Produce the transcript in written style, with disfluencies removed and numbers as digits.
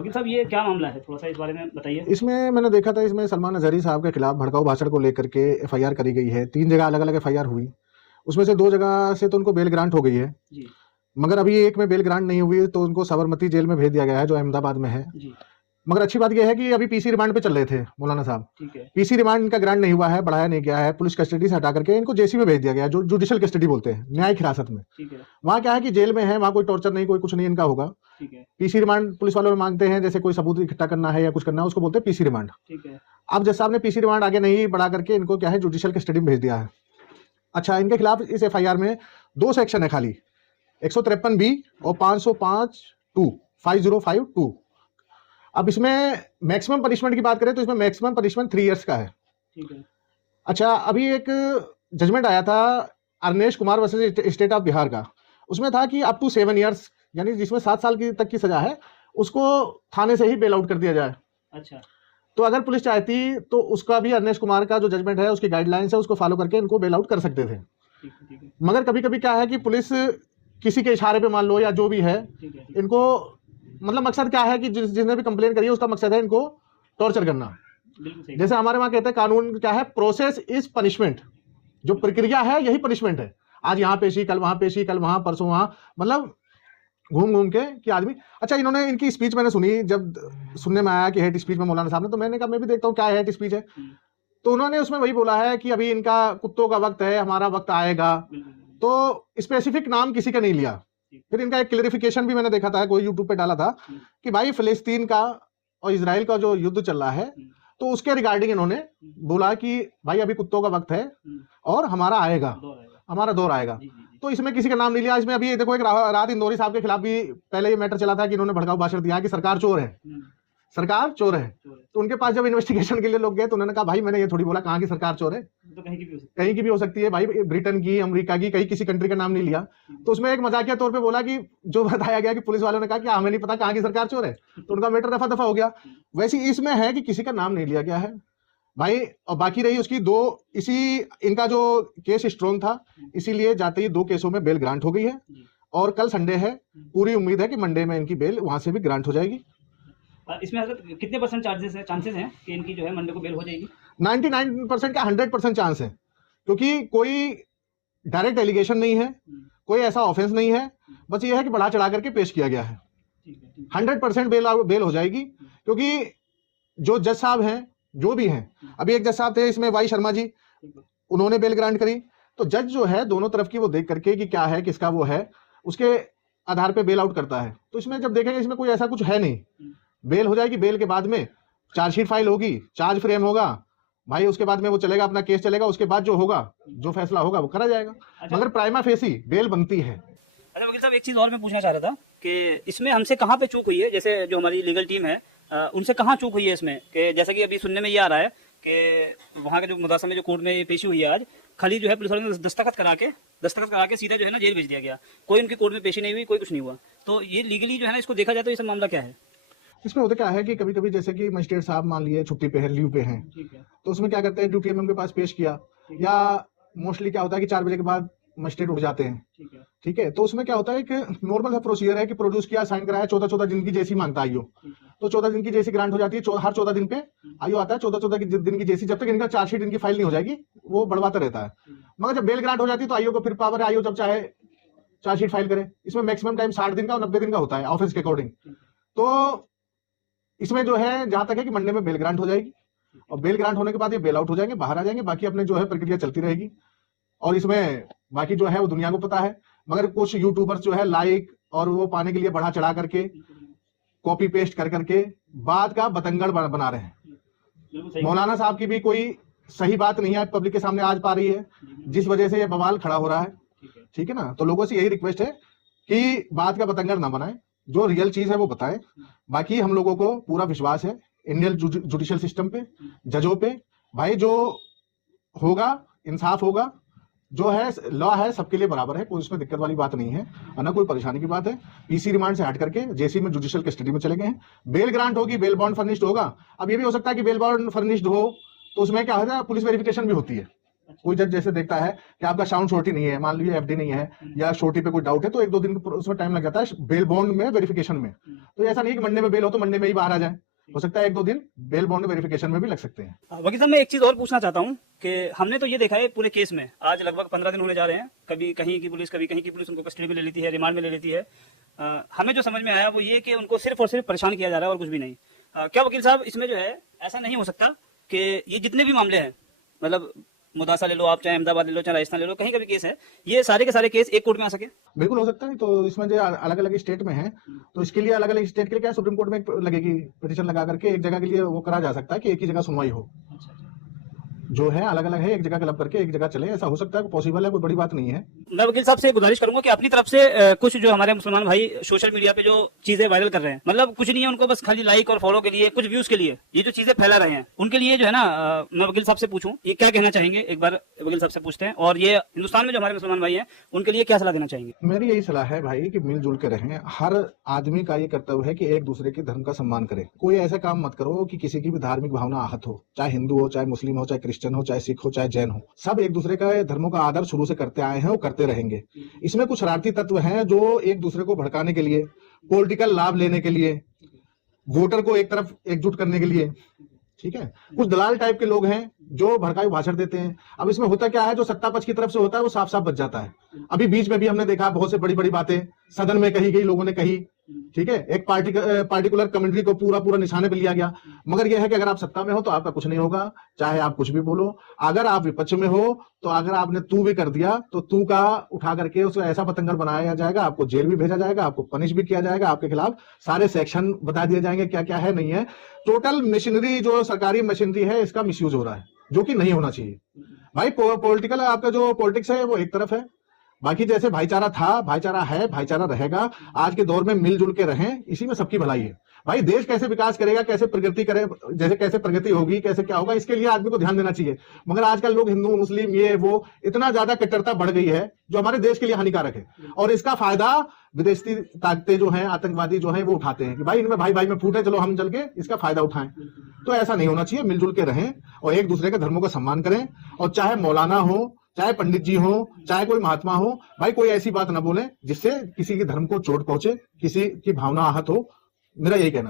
वकील साहब ये क्या मामला है, थोड़ा सा इस बारे में बताइए। इसमें मैंने देखा था, इसमें सलमान अजहरी साहब के खिलाफ भड़काऊ भाषण को लेकर के एफआईआर करी गई है। 3 जगह अलग अलग एफआईआर हुई, उसमें से 2 जगह से तो उनको बेल ग्रांट हो गई है जी मगर अभी एक में बेल ग्रांट नहीं हुई, तो उनको साबरमती जेल में भेज दिया गया है जो अहमदाबाद में है। जी मगर अच्छी बात यह है कि अभी पीसी रिमांड पे चल रहे थे मौलाना साहब। ठीक है। पीसी रिमांड इनका ग्रांट नहीं हुआ है, बढ़ाया नहीं गया है, पुलिस कस्टडी से हटा करके इनको जेसी में भेज दिया गया है, जो जुडिशियल कस्टडी बोलते हैं, न्यायिक हिरासत में। ठीक है। वहाँ क्या है कि जेल में है, वहाँ कोई टॉर्चर नहीं, कोई कुछ नहीं इनका होगा। ठीक है। पीसी रिमांड पुलिस वालों मांगते हैं, जैसे कोई सबूत इकट्ठा करना है या कुछ करना है, उसको बोलते हैं पीसी रिमांड। ठीक है। अब जज साहब ने पीसी रिमांड आगे नहीं बढ़ा करके इनको क्या है जुडिशियल कस्टडी में भेज दिया है। अच्छा, इनके खिलाफ इस एफआईआर में 2 सेक्शन है खाली, 153B और 505(2). अब इसमें मैक्सिमम पनिशमेंट की बात करें तो इसमें मैक्सिमम पनिशमेंट 3 इयर्स का है। ठीक है। अच्छा, अभी एक जजमेंट आया था Arnesh Kumar versus state of Bihar का, उसमें था कि अप टू 7 इयर्स, यानी जिसमें 7 साल तक की सजा है, उसको थाने से ही बेल आउट कर दिया जाए। अच्छा। तो अगर पुलिस चाहती तो उसका भी अरनेश कुमार का जो जजमेंट है, उसकी गाइडलाइंस है, उसको फॉलो करके इनको बेल आउट कर सकते थे। ठीक है। ठीक है। मगर कभी कभी क्या है कि पुलिस किसी के इशारे पे मान लो या जो भी है, ठीक है। इनको मतलब मकसद क्या है कि जिसने भी कंप्लेन करी है उसका मकसद है इनको टॉर्चर करना। बिल्कुल सही। जैसे हमारे वहाँ कहते हैं कानून क्या है, प्रोसेस इज पनिशमेंट, जो प्रक्रिया है यही पनिशमेंट है। आज यहाँ पेशी, कल वहाँ पेशी, कल वहाँ, परसों वहाँ, मतलब घूम घूम के कि आदमी। अच्छा, इन्होंने इनकी स्पीच मैंने सुनी, जब सुनने में आया कि हेट स्पीच में मौलाना साहब ने, तो मैंने कहा मैं भी देखता हूँ क्या हेट स्पीच है। तो उन्होंने उसमें वही बोला है कि अभी इनका कुत्तों का वक्त है, हमारा वक्त आएगा। तो स्पेसिफिक नाम किसी का नहीं लिया। फिर इनका एक क्लेरिफिकेशन भी मैंने देखा था, कोई यूट्यूब पे डाला था कि भाई फिलिस्तीन का और इजराइल का जो युद्ध चल रहा है, तो उसके रिगार्डिंग इन्होंने बोला कि भाई अभी कुत्तों का वक्त है और हमारा आएगा, हमारा दौर आएगा। तो इसमें किसी का नाम नहीं लिया। इसमें अभी देखो एक राहत इंदौरी साहब के खिलाफ भी पहले ये मैटर चला था कि इन्होंने भड़काऊ भाषण दिया कि सरकार चोर है, सरकार चोर है। तो उनके पास जब इन्वेस्टिगेशन के लिए लोग गए तो उन्होंने कहा भाई मैंने ये थोड़ी बोला कहाँ की सरकार चोर है, तो कहीं की भी हो सकती है भाई, ब्रिटेन की, अमेरिका की, कहीं किसी कंट्री का नाम नहीं लिया। तो उसमें एक मजाकिया तौर पे बोला कि जो बताया गया कि पुलिस वालों ने कहा कि हमें नहीं पता कहाँ की सरकार चोर है, तो उनका मैटर रफा दफा हो गया। वैसे इसमें है कि किसी का नाम नहीं लिया गया है भाई। और बाकी रही उसकी इसी इनका जो केस स्ट्रॉन्ग था, इसीलिए जाते ही 2 केसों में बेल ग्रांट हो गई है और कल संडे है, पूरी उम्मीद है कि मंडे में इनकी बेल वहां से भी ग्रांट हो जाएगी। इसमें हजरत कितने % चांसेस हैं कि इनकी जो है मंडे को बेल हो जाएगी? 99% का 100% चांस है, क्योंकि कोई डायरेक्ट एलिगेशन नहीं है, कोई ऐसा ऑफेंस नहीं है, बस ये है कि बढ़ा चढ़ा करके पेश किया गया है। 100% बेल हो जाएगी, क्योंकि जो जज साहब हैं, जो भी हैं, अभी एक जज साहब थे इसमें वाई शर्मा जी, उन्होंने बेल ग्रांट करी। तो जज जो है दोनों तरफ की वो देख करके कि क्या है, किसका वो है, उसके आधार पे बेल आउट करता है। तो इसमें जब देखेंगे इसमें कोई ऐसा कुछ है नहीं, बेल हो जाएगी। बेल के बाद में चार्जशीट फाइल होगी, चार्ज फ्रेम होगा भाई, उसके बाद में वो चलेगा, अपना केस चलेगा, उसके बाद जो होगा, जो फैसला होगा वो करा जाएगा। अच्छा। मगर प्राइमा फेसी बेल बनती है। अच्छा वकील साहब, एक चीज और मैं पूछना चाह रहा था कि इसमें हमसे कहाँ पे चूक हुई है, जैसे जो हमारी लीगल टीम है उनसे कहाँ चूक हुई है इसमें, कि जैसा कि अभी सुनने में ये आ रहा है कि वहाँ के जो मुदासा में जो कोर्ट में पेशी हुई है आज, खाली जो है पुलिस वालों ने दस्तखत करा के सीधा जो है ना जेल भेज दिया गया, कोई उनकी कोर्ट में पेशी नहीं हुई, कोई कुछ नहीं हुआ। तो ये लीगली जो है ना, इसको देखा जाए तो ये मामला क्या है? इसमें होता क्या है कि कभी कभी जैसे कि मजिस्ट्रेट साहब मान लिए छुट्टी पे है, लीव पे हैं, तो उसमें क्या करते हैं, ड्यूटी एमएम के पास पेश किया, या मोस्टली क्या होता है कि 4 बजे के बाद मजिस्ट्रेट उठ जाते हैं। ठीक है, तो उसमें क्या होता है, एक नॉर्मल सा प्रोसीजर है कि प्रोड्यूस किया, साइन कराया, 14 दिन की जैसी मांगता है आईओ, तो 14 दिन की जैसी ग्रांट हो जाती है। हर 14 दिन पे आईओ आता है, 14 दिन की जैसी, जब तक इनका चार्जशीट इनकी फाइल नहीं हो जाएगी वो बढ़वाता रहता है। मगर जब बेल ग्रांट हो जाती है तो आईओ को फिर पावर है, आईओ जब चाहे चार्जशीट फाइल करे। इसमें मैक्सिमम टाइम 60 दिन का और 90 दिन का होता है ऑफिस के अकॉर्डिंग। तो इसमें जो है जहां तक है कि मंडे में बेल ग्रांट हो जाएगी, और बेल ग्रांट होने के बाद ये बेल आउट हो जाएंगे, बाहर आ जाएंगे, बाकी अपने जो है प्रक्रिया चलती रहेगी। और इसमें बाकी जो है वो दुनिया को पता है, मगर कुछ यूट्यूबर्स जो है लाइक और वो पाने के लिए बढ़ा चढ़ा करके, कॉपी पेस्ट कर करके बात का बतंगड़ बना रहे हैं। मौलाना साहब की भी कोई सही बात नहीं है पब्लिक के सामने आज पा रही है, जिस वजह से ये बवाल खड़ा हो रहा है। ठीक है ना, तो लोगों से यही रिक्वेस्ट है कि बात का बतंगड़ ना बनाएं, जो रियल चीज है वो बताएं। बाकी हम लोगों को पूरा विश्वास है इंडियन जुडिशियल सिस्टम पे, जजों पे। भाई जो होगा इंसाफ होगा, जो है लॉ है सबके लिए बराबर है, कोई उसमें दिक्कत वाली बात नहीं है और ना कोई परेशानी की बात है। पीसी रिमांड से हट करके जेसी में जुडिशियल कस्टडी में चले गए हैं, बेल ग्रांट होगी, बेल बॉन्ड फर्निश्ड होगा। अब ये भी हो सकता है कि बेल बॉन्ड फर्निश्ड हो तो उसमें क्या होगा, पुलिस वेरिफिकेशन भी होती है। कोई जज जैसे देखता है कि आपका साउंड श्योरिटी नहीं है, मान लीजिए एफडी नहीं है या श्योरिटी पे कोई डाउट है, तो 1-2 दिन उसमें टाइम लग जाता है बेल बॉन्ड में वेरिफिकेशन में। तो ऐसा नहीं कि मंडे में बेल हो तो मंडे में ही बाहर आ जाए, हो सकता है 1-2 दिन बेल बॉन्ड वेरिफिकेशन में भी लग सकते हैं। वकील साहब, मैं एक चीज और पूछना चाहता हूँ कि हमने तो ये देखा है पूरे केस में, आज लगभग 15 दिन होने जा रहे हैं, कभी कहीं की पुलिस कभी कहीं की पुलिस उनको कस्टडी में ले लेती है, रिमांड में ले लेती है। हमें जो समझ में आया वो ये कि उनको सिर्फ और सिर्फ परेशान किया जा रहा है और कुछ भी नहीं। क्या वकील साहब, इसमें जो है ऐसा नहीं हो सकता कि ये जितने भी मामले हैं, मतलब मुदासा ले लो आप, चाहे अहमदाबाद ले लो, चाहे राजस्थान ले लो, कहीं का भी केस है, ये सारे के सारे केस एक कोर्ट में आ सके? बिल्कुल हो सकता है। तो इसमें जो अलग अलग स्टेट में है, तो इसके लिए अलग अलग स्टेट के लिए क्या सुप्रीम कोर्ट में लगेगी पिटीशन लगा करके एक जगह के लिए वो करा जा सकता है कि एक ही जगह सुनवाई हो। जो है अलग अलग है, एक जगह क्लब करके एक जगह चले, ऐसा हो सकता है, पॉसिबल है, कोई बड़ी बात नहीं है। मैं वकील साहब से गुजारिश करूंगा कि अपनी तरफ से कुछ जो हमारे मुसलमान भाई सोशल मीडिया पे जो चीजें वायरल कर रहे हैं, मतलब कुछ नहीं है उनको, बस खाली लाइक और फॉलो के लिए, कुछ व्यूज के लिए ये जो चीजें फैला रहे हैं, उनके लिए जो है ना, मैं वकील साहब से पूछूं ये क्या कहना चाहेंगे, एक बार वकील साहब से पूछते हैं। और ये हिंदुस्तान में जो हमारे मुसलमान भाई हैं उनके लिए क्या सलाह देना चाहेंगे? मेरी यही सलाह है भाई कि मिलजुल के रहें। हर आदमी का ये कर्तव्य है कि एक दूसरे के धर्म का सम्मान करे। कोई ऐसा काम मत करो कि किसी की भी धार्मिक भावना आहत हो, चाहे हिंदू हो, चाहे मुस्लिम हो, चाहे क्रिश्चियन हो, चाहे सिख हो, चाहे जैन हो। सब एक दूसरे का धर्मों का आदर शुरू से करते आए हैं और करते रहेंगे। इसमें कुछ शरारती तत्व हैं जो एक दूसरे को भड़काने के लिए, पॉलिटिकल लाभ लेने के लिए, वोटर को एक तरफ एकजुट करने के लिए, ठीक है, कुछ दलाल टाइप के लोग हैं जो भड़काऊ भाषण देते हैं। अब इसमें होता क्या है, जो सत्ता पक्ष की तरफ से होता है वो साफ साफ बच जाता है। अभी बीच में भी हमने देखा बहुत से बड़ी बड़ी बातें सदन में कही गई, लोगों ने कही, ठीक है, एक पार्टिकुलर कमेंट्री को पूरा निशाने पे लिया गया। मगर यह है कि अगर आप सत्ता में हो तो आपका कुछ नहीं होगा, चाहे आप कुछ भी बोलो। अगर आप विपक्ष में हो तो अगर आपने तू भी कर दिया तो तू का उठा करके उसे ऐसा पतंगर बनाया जाएगा, आपको जेल भी भेजा जाएगा, आपको पनिश भी किया जाएगा, आपके खिलाफ सारे सेक्शन बता दिए जाएंगे क्या क्या है नहीं है। टोटल मशीनरी जो सरकारी मशीनरी है इसका मिसयूज हो रहा है, जो कि नहीं होना चाहिए। भाई पॉलिटिकल आपका जो पॉलिटिक्स है वो एक तरफ है, बाकी जैसे भाईचारा था, भाईचारा है, भाईचारा रहेगा। आज के दौर में मिलजुल के रहें, इसी में सबकी भलाई है। भाई देश कैसे विकास करेगा, कैसे प्रगति करे, जैसे कैसे प्रगति होगी, कैसे क्या होगा, इसके लिए आदमी को ध्यान देना चाहिए। मगर आजकल लोग हिंदू मुस्लिम ये वो इतना ज्यादा कट्टरता बढ़ गई है जो हमारे देश के लिए हानिकारक है। और इसका फायदा विदेशी ताकतें जो हैं, आतंकवादी जो हैं वो उठाते हैं कि भाई इनमें भाई भाई में फूट है, चलो हम चल के इसका फायदा उठाएं। तो ऐसा नहीं होना चाहिए। मिलजुल के रहें और एक दूसरे के धर्मों का सम्मान करें। और चाहे मौलाना हो, चाहे पंडित जी हो, चाहे कोई महात्मा हो, भाई कोई ऐसी बात ना बोले जिससे किसी के धर्म को चोट पहुंचे, किसी की भावना आहत हो। मेरा यही कहना है।